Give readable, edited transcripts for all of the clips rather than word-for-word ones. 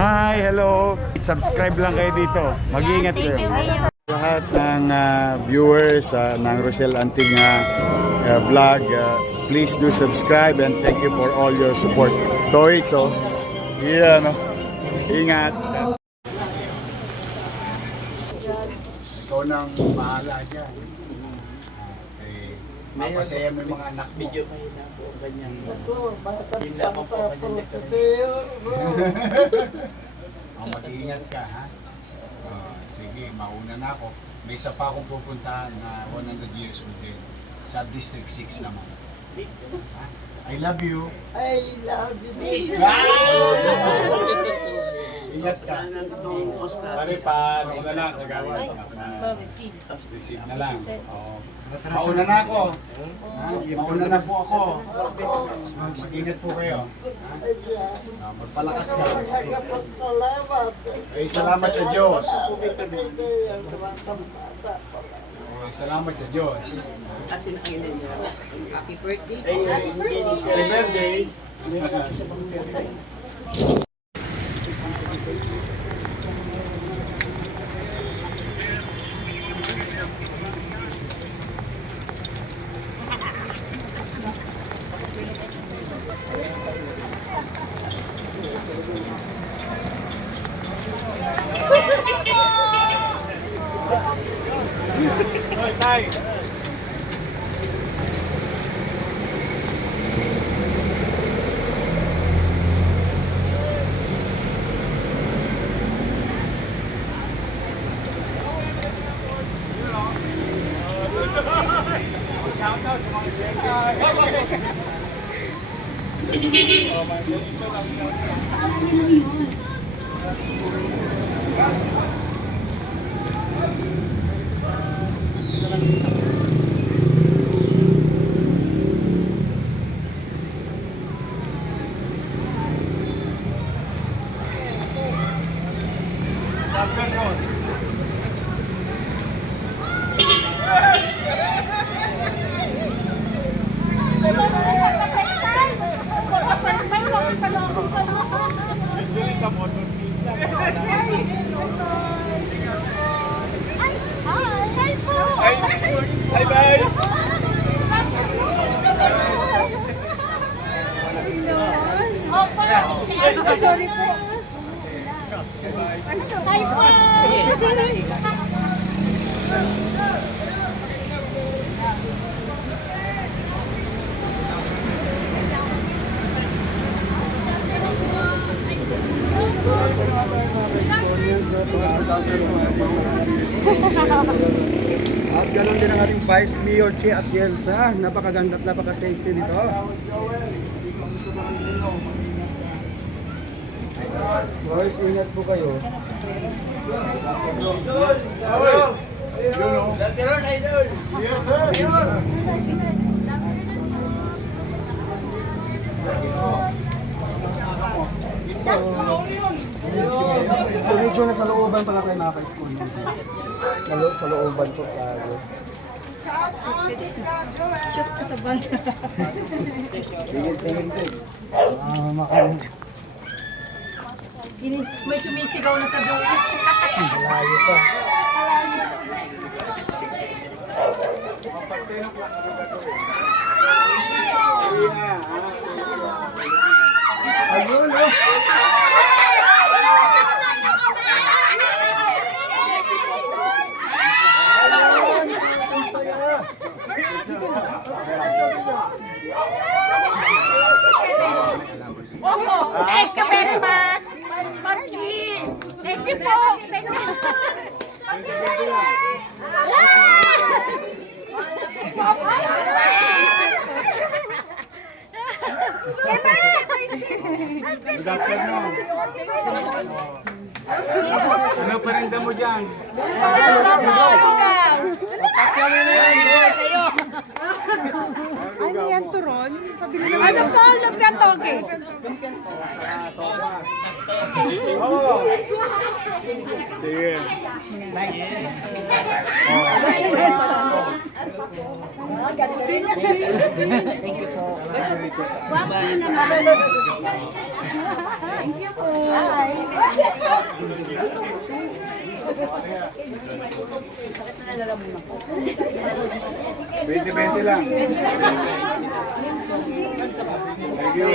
Hi, hello. Subscribe lang kayo dito. Mag-iingat kayo. Lahat ng viewers ng Rochelle Anting vlog, please do subscribe and thank you for all your support. Toits, oh. Yeah, no. Ingat. Ikaw nang bahala dyan. Okay. Mapasaya mo yung mga anak mo. Medyo mahina po ganyan. Yun Yun lamang po ganyan Mag-iingat ka, ha? Sige, mauna na ako. May isa pa akong pupuntahan na 100 years old din. Sa District 6 naman. Ha? I love you. I love you. Ingat ka. Pare pa, na lang, kagawad. Receive na lang. Oo. Mauna na ako. Mauna na po ako. Mag-ingat po kayo. Magpalakas ka. Salamat sa Diyos. Salamat sa Diyos. Kasi nakilin niya. Happy birthday. Happy birthday. Hoy, tay! Shoutout sa mga usually sa motor team lang. Hi guys! Sorry po. Hi po. At ganoon din ang ating Vice Mayor Che Atienza. Napakaganda at napaka-sexy nito. Boys, ingat po kayo. Yes, sir! So medyo nasa looban pala kayo mga ka-school. Sa looban po tayo. Shoot ka sa banda. Tingin po. Makaling. May sumisigaw na sa dulo. Malayo pa. Ayun, oh. Thank you very much. Margie. Thank you po. Thank you. Good afternoon. Ano pa rin mo dyan? Ano yan, turon? Pabili naman. Ano po? Lumpiang toge. Sige. Thank you po. Thank you po. Hi. $20 lang. Thank you.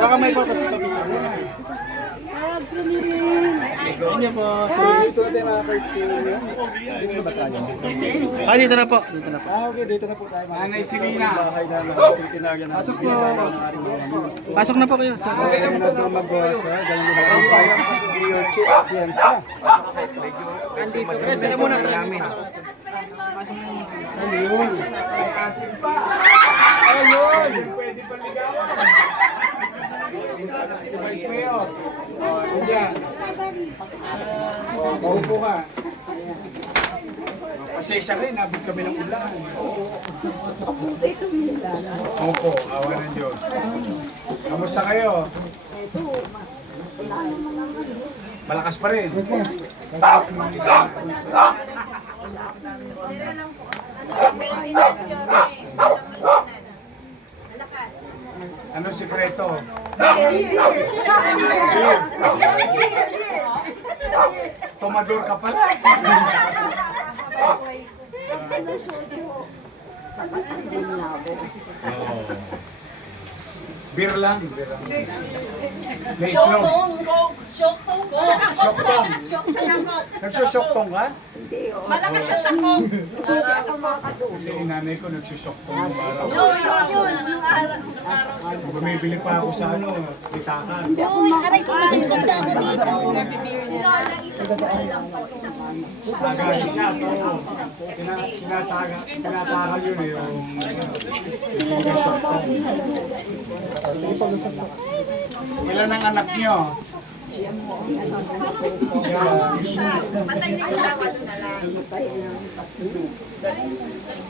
Baka may photo sa tabi. Inyo po. So, dito natin mga ka-school. Dito ba tayo? Dito na po. Dito na po. Okay, dito na po tayo. Nanay Selena. Bahay na ng centenaryo na. Pasok po. Pasok na po kayo. Okay na ito mag-gosa. Ganun din natin tayo sa Mayor Chief Fianza. Sila muna namin. Ayun. Ayun. Si Vice Mayor. Diyan. Paupo ka. Pasensya kayo, nabot kami ng ulan. Opo, awa ng Diyos. Kamusta kayo? Malakas pa rin. Anong sikreto? Tomador ka pala. Beer lang. May itlog. Shoktong. Nagsushoktong ka? Malakas siya sa kong. Kasi inanay ko nagsushoktong yung araw. Bumibili pa ako sa bitakan. Aray ko, masungsok sa ako dito. Tagay siya to. Tinatagal yun yung shoktong. Ilan ang anak nyo? Patay na yung sawa doon na lang.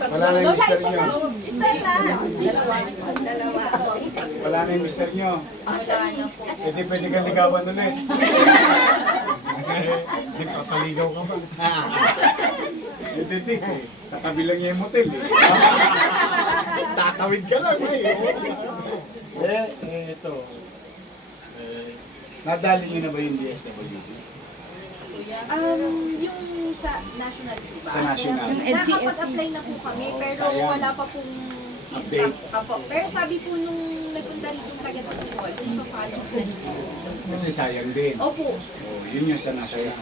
Wala na yung mister nyo. Isa lang. Dalawa. Wala na yung mister nyo. Pwede kang ligawan ulit. Nagpapaligaw ka ba? Hindi. Katabi lang niya yung motel. Tatawid ka lang ito. Nadali niyo na ba yung DSWD? Yung sa national po ba? Sa national. Nakapag-apply na po kami, pero Sayang. wala pa pong Update. Apo. Pero sabi po nung nagpunta rito yung taga sa Bicol, ipapalo po. Kasi sayang din. Opo. Oh, yun yung sa national.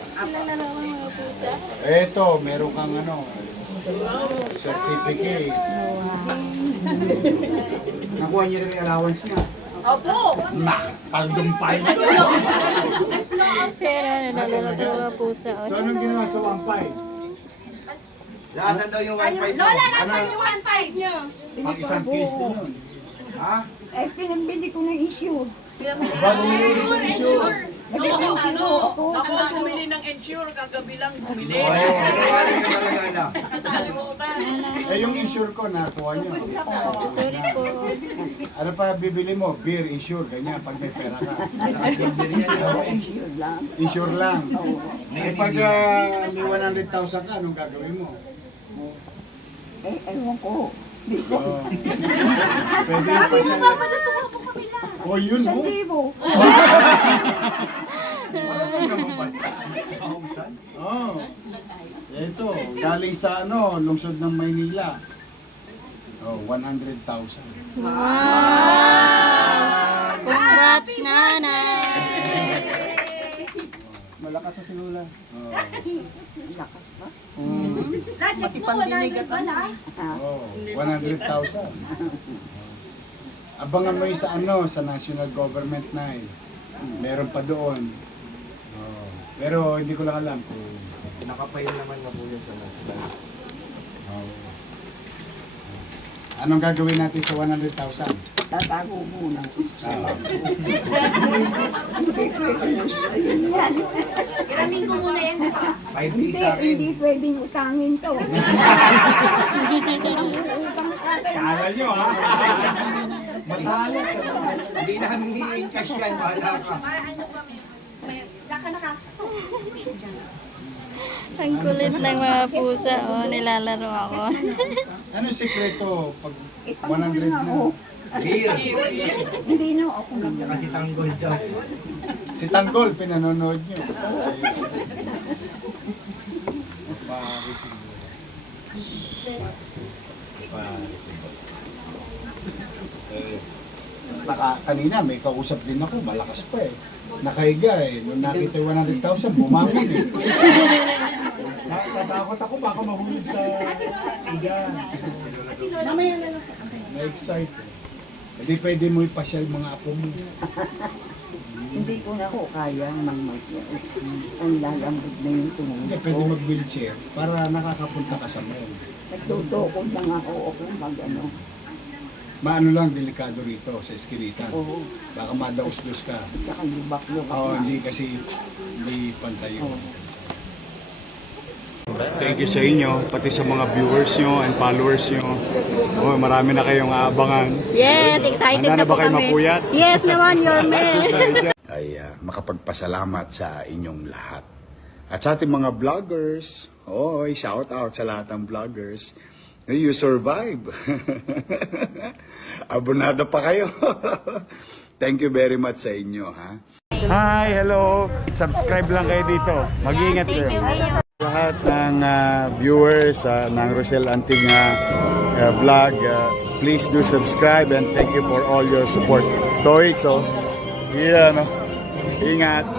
Eto, meron kang certificate. Nakuha niyo rin yung allowance niya. Opo! Talumpay. Pera, nalalagay po sa So anong ginawa sa 1.5? Nasaan daw yung Lola, nasaan yung 1.5 niyo? Pang isang case din yun. Ha? Eh, pinambili ko ng issue. Bago minuli ng issue. Ako bumili ng insure, kagabi lang bumili. Eh yung insure ko, nakuha nyo. Ano pa bibili mo? Beer, insure, ganyan, pag may pera ka. Insure lang. Eh pag may 100,000 ka, anong gagawin mo? Eh, ewan ko. Di ko. Oh. Pwede pa siya. Oh, yun Sa mo. libo. Oh. Ito, galing sa lungsod ng Maynila. Oh, 100,000. Wow! Congrats, nanay! Malakas sa silula. Oh. Lakas pa. Lahat mo, wala na ba na? Oh, 100,000. Abangan mo yung sa national government na meron pa doon. Oh. Pero hindi ko lang alam kung Nakapail naman na po yun sa national. oh. Anong gagawin natin sa 100,000? Tatago muna. Ah. Hindi pwede sa'yo yan. Iramin ko muna yan, di ba? 5 Hindi, sa akin. hindi pwedeng utangin to. Kala nyo ha? Matalo. Hindi na kami i-encash yan. Bahala ka. Ano kami? Naka. Ang kulit ng mga pusa, nilalaro ako. Anong sikreto pag Itangin 100 na na? ako. Beer. Hindi na ako naman. Kasi tanggol siya. Si Tanggol, pinanonood nyo. Kanina may kausap din ako, malakas pa eh. Nakahiga eh. Nung nakita yung 100,000, bumangon eh. Natatakot ako, baka mahulog sa higa. Na-excite eh. Hindi pwede mo ipasyal mga apo mo. Hindi ko na ako kaya ng ang lalambot na yung tunong Hindi pwede mag-wheelchair para nakakapunta ka sa mall. Nagtutukod lang ako mag-ano. Maano lang, delikado rito sa eskinita. Oo. Baka madaus-dus ka. Tsaka lubak-lubak Oo, na. hindi kasi hindi pantay yun. Thank you sa inyo, pati sa mga viewers nyo and followers nyo. Oh, marami na kayong aabangan. Yes, excited Handa na na po ba kayo kami. mapuyat? Yes naman, your man. Ay makapagpasalamat sa inyong lahat. At sa ating mga vloggers, shout out sa lahat ng vloggers. You survive. Abonado pa kayo. Thank you very much sa inyo, ha? Hi, hello. Subscribe lang kayo dito. Mag-iingat kayo. Lahat ng viewers ng Rochelle Anting vlog, please do subscribe and thank you for all your support. Toits, yeah, no? Ingat.